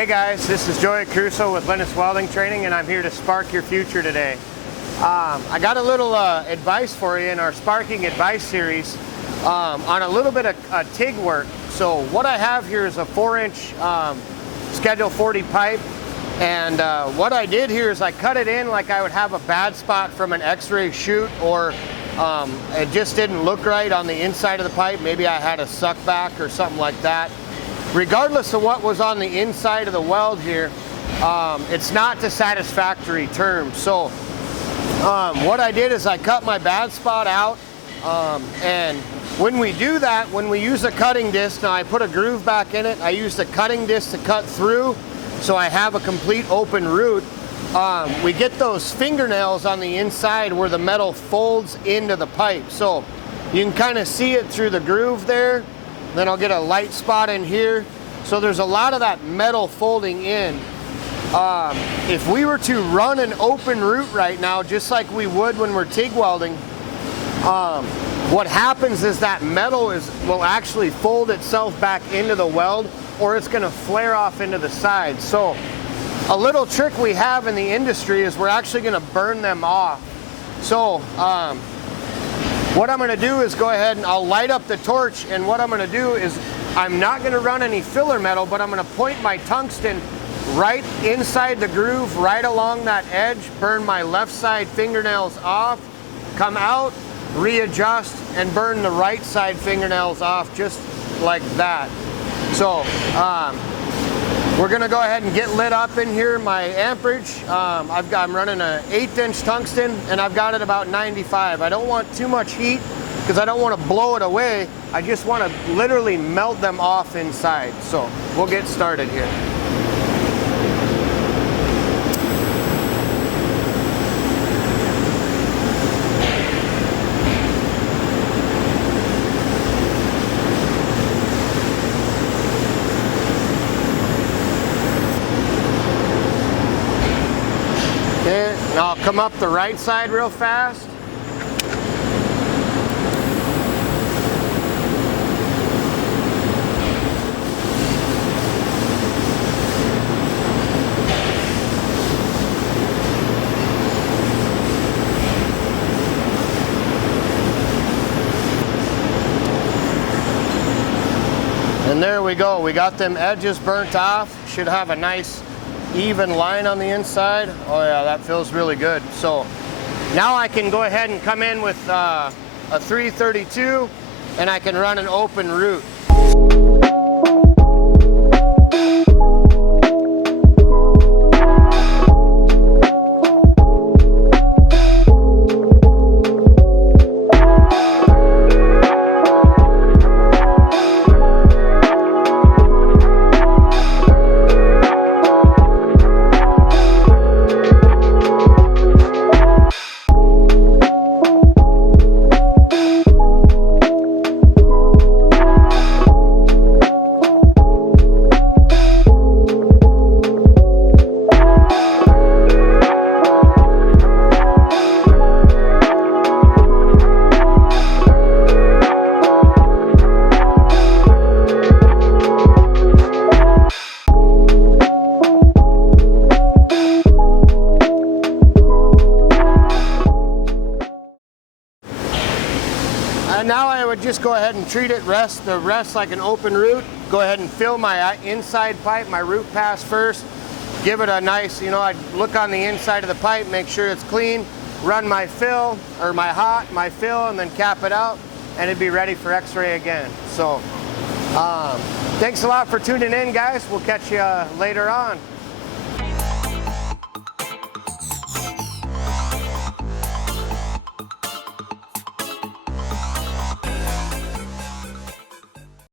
Hey guys, this is Joey Crusoe with Linus Welding Training, and I'm here to spark your future today. I got a little advice for you in our Sparking Advice series on a little bit of TIG work. So what I have here is a 4-inch Schedule 40 pipe, and what I did here is I cut it in like I would have a bad spot from an x-ray shoot, or it just didn't look right on the inside of the pipe. Maybe I had a suck back or something like that. Regardless of what was on the inside of the weld here, it's not to satisfactory terms. So what I did is I cut my bad spot out, and when we do that, when we use a cutting disc, now I put a groove back in it, I used a cutting disc to cut through so I have a complete open root. We get those fingernails on the inside where the metal folds into the pipe. So you can kind of see it through the groove there. Then I'll get a light spot in here. So there's a lot of that metal folding in. If we were to run an open root right now, just like we would when we're TIG welding, what happens is that metal will actually fold itself back into the weld, or it's gonna flare off into the side. So a little trick we have in the industry is we're actually gonna burn them off. So what I'm gonna do is go ahead and I'll light up the torch, and what I'm gonna do is I'm not gonna run any filler metal, but I'm gonna point my tungsten right inside the groove, right along that edge, burn my left side fingernails off, come out, readjust, and burn the right side fingernails off just like that. So we're gonna go ahead and get lit up in here. My amperage, I'm running an 1/8" tungsten, and I've got it about 95. I don't want too much heat because I don't want to blow it away. I just want to literally melt them off inside. So we'll get started here. And I'll come up the right side real fast. And there we go. We got them edges burnt off. Should have a nice even line on the inside. Oh yeah, that feels really good. So now I can go ahead and come in with a 332, and I can run an open root. And now I would just go ahead and treat it rest like an open root. Go ahead and fill my inside pipe, my root pass first. Give it a nice, I'd look on the inside of the pipe, make sure it's clean, run my fill, or my fill, and then cap it out, and it'd be ready for x-ray again. So thanks a lot for tuning in, guys. We'll catch you later on.